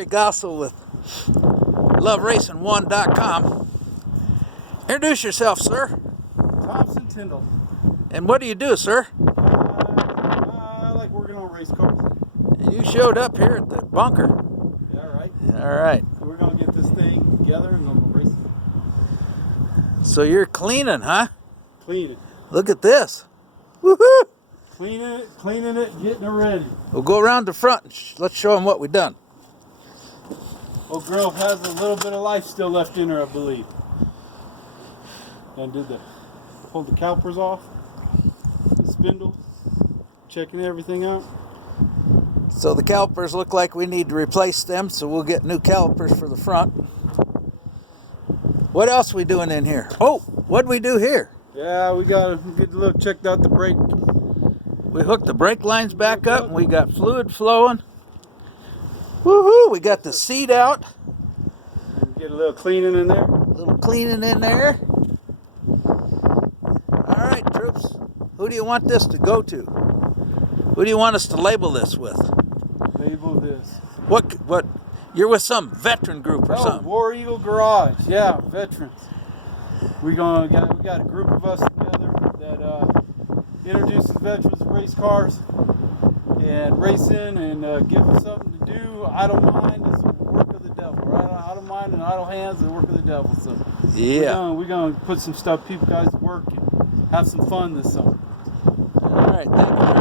Trey Gossel with LoveRacing1.com. Introduce yourself, sir. Thompson Tyndall. And what do you do, sir? I like working on race cars. And you showed up here at the bunker. Yeah, right. All right. So we're going to get this thing together and then we'll race it. So you're cleaning, huh? Cleaning. Look at this. Woohoo! Cleaning it, getting it ready. We'll go around the front and let's show them what we've done. Old girl has a little bit of life still left in her, I believe. And pulled the calipers off, the spindle, checking everything out. So the calipers look like we need to replace them, so we'll get new calipers for the front. What else we doing in here? Oh, what'd we do here? Yeah, we got a good look, checked out the brake. We hooked the brake lines back up and we got fluid flowing. Woohoo! We got the seat out. Get a little cleaning in there. A little cleaning in there. All right, troops. Who do you want this to go to? Who do you want us to label this with? Label this. What? You're with some veteran group or something? War Eagle Garage. Yeah, veterans. We got a group of us together that introduces veterans to race cars and racing and give them something to do. Idle mind is the work of the devil, right? Idle mind and idle hands is the work of the devil. So yeah, we're gonna put some stuff, people guys to work and have some fun this summer. All right, thank you.